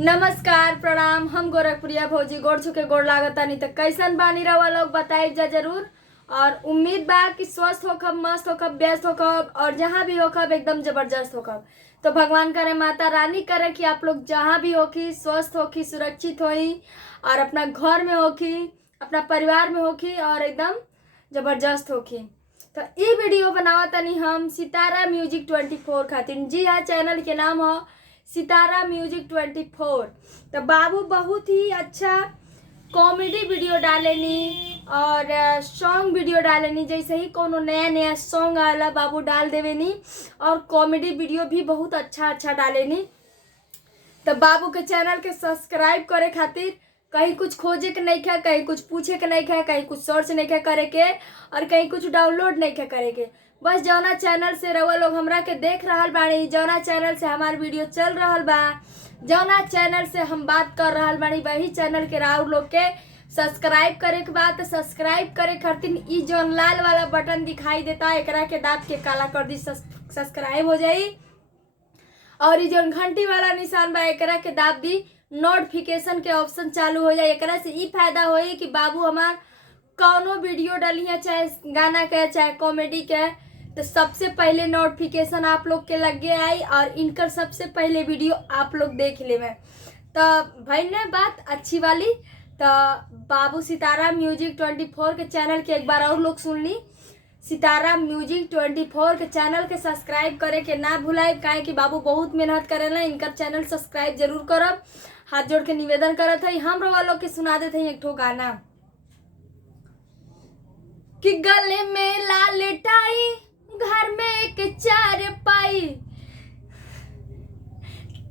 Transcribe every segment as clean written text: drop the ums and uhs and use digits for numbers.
नमस्कार प्रणाम। हम गोरखपुरिया भौजी गोड़ छुके गोड़ लागतानी। तो कैसन बानी रहुआ लोग बताई जा जरूर। और उम्मीद बा कि स्वस्थ होखब, मस्त होखब, व्यस्त होखब और जहाँ भी होखब एकदम जबरदस्त होखब। तो भगवान करे, माता रानी करे कि आप लोग जहाँ भी होखी स्वस्थ होखी, सुरक्षित होई और अपना घर में होखी, अपना परिवार में होखी और एकदम जबरदस्त होखी। तो ये वीडियो बनावा तनी हम सितारा म्यूजिक 24 खातिर। जी हाँ, चैनल के नाम हो सितारा म्यूजिक 24। तो बाबू बहुत ही अच्छा कॉमेडी वीडियो डालेनी और सॉन्ग वीडियो डालेनी। जैसे ही कोनो नया नया सॉन्ग आला बाबू डाल देवेनी और कॉमेडी वीडियो भी बहुत अच्छा डालेनी। तो बाबू के चैनल के सब्सक्राइब करे खातिर कहीं कुछ खोजे के नहीं है, कहीं कुछ पूछे के नहीं है, कहीं कुछ सर्च नहीं है करे के और कहीं कुछ डाउनलोड नहीं है करे के। बस जौना चैनल से रउआ लोग हमरा के देख रहल बानी, जौना चैनल से हमार वीडियो चल रहल बा, जौना चैनल से हम बात कर रहल बानी, वही चैनल के राउर लोग के सब्सक्राइब करे के बाद सब्सक्राइब करे खातिर ई जौन लाल वाला बटन दिखाई देता एकरा के दाब के काला कर दी, सब्सक्राइब हो जाई। और ये जौन घंटी वाला निशान बा एकरा के दाब दी, नोटिफिकेशन के ऑप्शन चालू हो जाए। एकरा से ई फायदा होई कि बाबू हमार कौनो वीडियो डाली है, चाहे गाना के चाहे कॉमेडी के, तो सबसे पहले नोटिफिकेशन आप लोग के लगे आई और इनकर सबसे पहले वीडियो आप लोग देख लेवे। तो भाई ने बात अच्छी वाली। तो बाबू सितारा म्यूजिक 24 के चैनल के एक बार और लोग सुन ली। सितारा म्यूजिक 24 के चैनल के सब्सक्राइब करे के ना भुलाए, काहे कि बाबू बहुत मेहनत करेला। इनका चैनल सब्सक्राइब जरूर करब, हाथ जोड़ के निवेदन करत है। हम रउआ लोग के सुना देते हैं एक ठो गाना कि गले में लाल टाई, घर में एक चार पाई,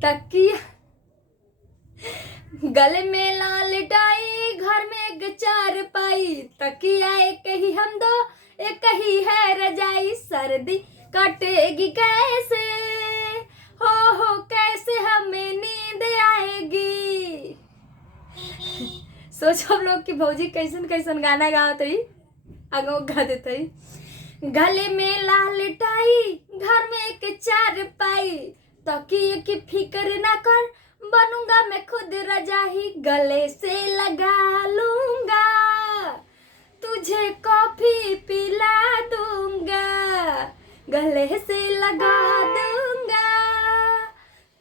तकिया गले में लाल टाई, घर में एक चार पाई, तकिया एक ही हम दो, एक ही है रजाई, सर्दी कटेगी कैसे, हो कैसे हमें नींद आएगी। सोचो हम लोग कि भौजी कैसन कैसन गाना गावत रही, आगे गा देते। गले में लाल टाई, घर में एक चार पाई, तकिए की फिक्र ना कर, बनूंगा मैं खुद रजाई, गले से लगा लूंगा, तुझे कॉफी पिला दूंगा, गले से लगा दूंगा,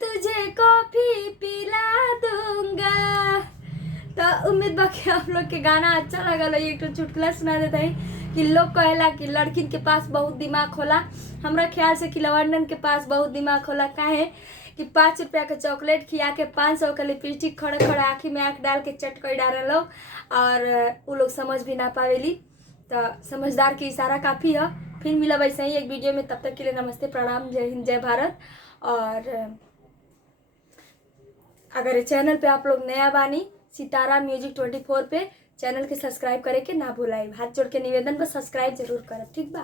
तुझे कॉफी पिला दूंगा। तो उम्मीद बा कि आप लोग के गाना अच्छा लगल। एक तो चुटकुला सुना देता है कि लोग कहेला कि लड़किन के पास बहुत दिमाग होला। हमरा ख्याल से कि लवंडन के पास बहुत दिमाग होला। काहे कि 5 रुपया के चॉकलेट खिया के 500 के लिपस्टिक खड़े खड़े आँखी में आँख डाल के चट कर डाले लोग और वो लोग समझ भी ना पावेली। तो समझदार के इशारा काफ़ी है। फिर मिला वैसे ही एक वीडियो में, तब तक के लिए नमस्ते प्रणाम, जय हिंद जय भारत। और अगर चैनल पे आप लोग नया बानी सितारा म्यूजिक 24 पे, चैनल के सब्सक्राइब करे के ना भूलाए। हाथ जोड़ के निवेदन पर सब्सक्राइब जरूर करब, ठीक बा।